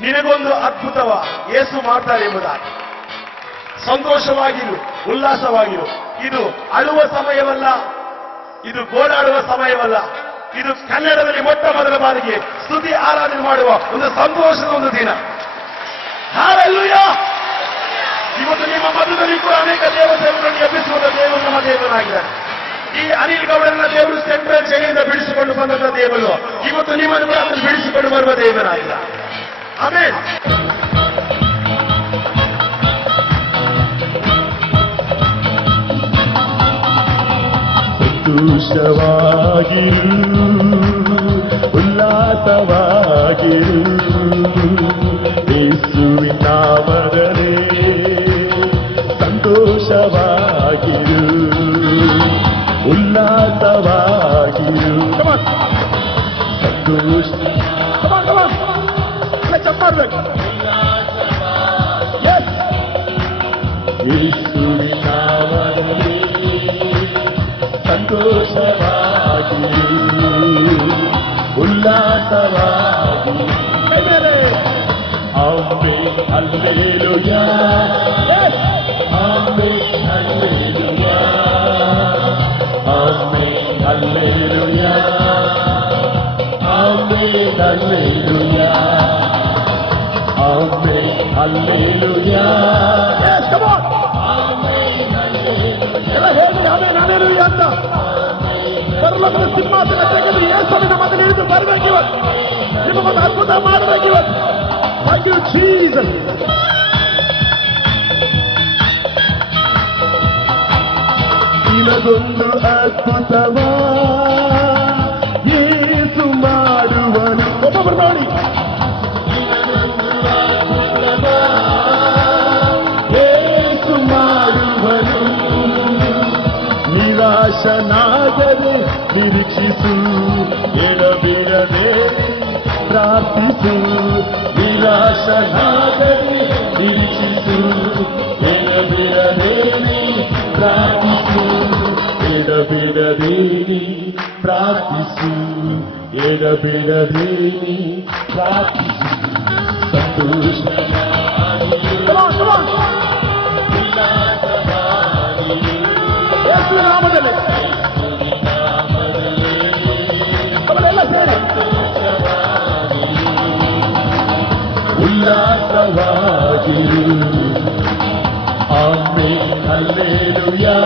ನಿನಗೊಂದು ಅದ್ಭುತವ ಯೇಸು ಮಾಡ್ತಾರೆ ಎಂಬುದಾಗಿ. ಸಂತೋಷವಾಗಿರು, ಉಲ್ಲಾಸವಾಗಿರು. ಇದು ಅಳುವ ಸಮಯವಲ್ಲ, ಇದು ಗೋಳಾಡುವ ಸಮಯವಲ್ಲ. ಇದು ಕನ್ನಡದಲ್ಲಿ ಮೊಟ್ಟ ಮೊದಲ ಬಾರಿಗೆ ಸ್ತುತಿ ಆರಾಧನೆ ಮಾಡುವ ಒಂದು ಸಂತೋಷದ ಒಂದು ದಿನ. ಹಲ್ಲೆಲೂಯಾ! ಇವತ್ತು ನಿಮ್ಮ ಮಧ್ಯದಲ್ಲಿ ಕೂಡ ಅನೇಕ ದೇವತೆಗಳನ್ನು ಎಬ್ಬಿಸುವ ದೇವರು ನಮ್ಮ ದೇವರಾಗಿದ್ದಾರೆ. ಈ ಅನಿಲ್ ಗೌಡರನ್ನ ದೇವರು ಸೆಂಟ್ರಲ್ ಜೈಲಿಂದ ಬಿಡಿಸಿಕೊಂಡು ಬಂದಂತ ದೇವರು ಇವತ್ತು ನಿಮ್ಮನ್ನು ಕೂಡ ಬಿಡಿಸಿಕೊಂಡು ಬರುವ ದೇವರಾಗಿದ್ದಾರೆ. ಆಮೆನ್. ಸಂತೋಷವಾಗಿರು, ಉಲ್ಲಾಸವಾಗಿರು, ಯೇಸುವಿನ ನಾಮದಲ್ಲಿ ಸಂತೋಷವಾಗಿರು, ಉಲ್ಲಾಸವಾಗಿರು. ಸಂತೋಷ ಯೇಸುವಿನ ನಾಮದಲ್ಲಿ ಸಂತೋಷವಾಗಿರು, ಉಲ್ಲಾಸವಾಗಿರು. Amen, hallelujah. Amen, hallelujah. Amen, hallelujah. Amen, hallelujah. Amen, hallelujah. ಎಲ್ಲ ಹೇಳಿ ಆಮೆನ್, ಹಲ್ಲೆಲೂಯಾ ಅಂತ. ಪರಲೋಕದ ಸಿಂಹಾಸನ ತೆಗೆದು ಯೇಸುವಿನ ಮಗನ ಹಿಡಿದು ಬರಬೇಕಿವತ್ತು. ನಿಮ್ಮ ಒಂದು ಅದ್ಭುತ ಮಾಡಬೇಕಿವತ್ತು. Thank you Jesus. ನಿನಗೊಂದು ಅದ್ಭುತವ ಯೇಸು ಮಾಡುವನು. ಒಬ್ಬೊಬ್ಬರು ನೋಡಿ. ಯೇಸು ಮಾಡುವನು. ನಿರಾಶನಾದರೆ ನಿರೀಕ್ಷಿಸು, ಎಡಬಿಡದೆ ಪ್ರಾರ್ಥಿಸು. ನಿರಾಶನಾದರೆ ನಿರೀಕ್ಷಿಸು, ಎಡಬಿಡದೆ ಪ್ರಾರ್ಥಿಸು. ಎಡಬಿಡದೆ ಪ್ರಾರ್ಥಿಸು, ಎಡಬಿಡದೆ ಪ್ರಾರ್ಥಿಸು. ಸಂತೋಷ ನಾಮದಲ್ಲಿ ಅವರೆಲ್ಲ ಸೇರಿ ಉಲ್ಲಾಸವಾಗಿರು. Amen, hallelujah.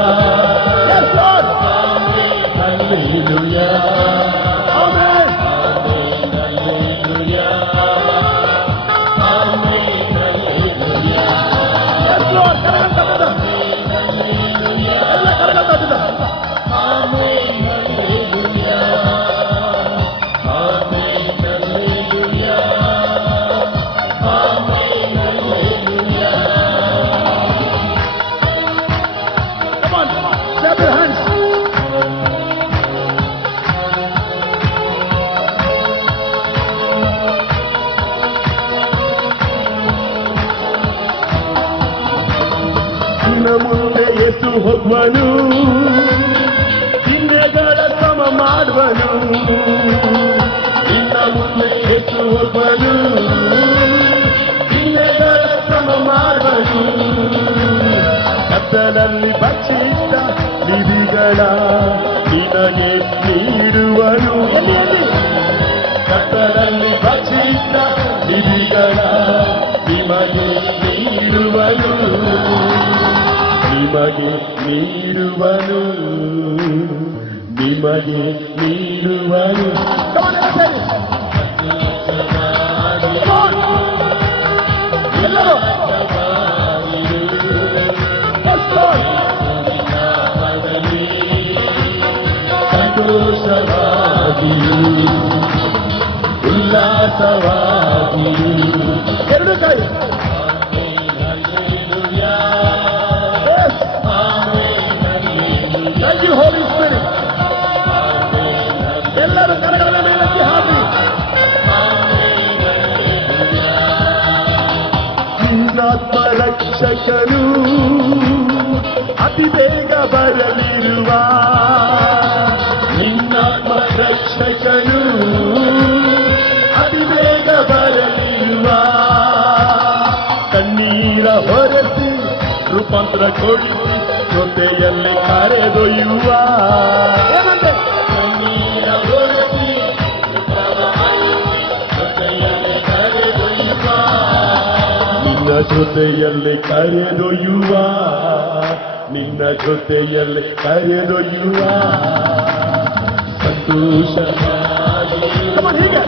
Amen, hallelujah. Amen, hallelujah. Amen, hallelujah. Yes lord. ಕರಗಂತದ ಎಲ್ಲ ಕರಗಂತದ. Amen, hallelujah. Amen, hallelujah. Amen, hallelujah. Come on, clap your hands. ನಿನ್ನ ಮುಂದೆ ಯೇಸು ಹೋಗುವನು, ಚಿಹ್ನೆಗಳ ಸಮ ಮಾಡುವನು. ನಿನ್ನ ಮುಂದೆ ಯೇಸು ಹೋಗುವನು, ಚಿಹ್ನೆಗಳ ಸಮ ಮಾಡುವನು. ಕತ್ತಲಲ್ಲಿ ಬಚ್ಚಿಟ್ಟ ನಿಧಿಗಳ ನಿನಗೆ ನೀಡುವನು. ಕತ್ತಲಲ್ಲಿ ಬಚ್ಚಿಟ್ಟ ನಿಧಿಗಳ ನಿಮಗೆ ನೀಡುವನು. ನಿಮಗೆ ನೀಡುವನು, ನಿಮಗೆ ನೀಡುವನು. ಎಲ್ಲರೂ ಸಂತೋಷವಾಗಿರು, ಉಲ್ಲಾಸವಾಗಿರು. ಎರಡು ಕೈ. Thank you, Holy Spirit. ಎಲ್ಲರೂ ಕರಗಳ ಮೇಲಕ್ಕೆ ಹಾಕಿ. ನಿನ್ನಾತ್ಮ ರಕ್ಷಕನು ಅತಿ ಬೇಗ ಬರಲಿರುವ. ನಿನ್ನಾತ್ಮ ರಕ್ಷಕನು ಅತಿ ಬೇಗ ಬರಲಿರುವ. ರೂಪಾಂತರಗೊಳಿಸಿ ಜೊತೆಯಲ್ಲಿ ಕರೆದೊಯ್ಯುವ ಏನಂತೆ ನಿನ್ನ ಜೊತೆಯಲ್ಲಿ ಕರೆದೊಯ್ಯುವ ನಿನ್ನ ಜೊತೆಯಲ್ಲಿ ಕರೆದೊಯ್ಯುವ ಸಂತೋಷ ಹೀಗೆ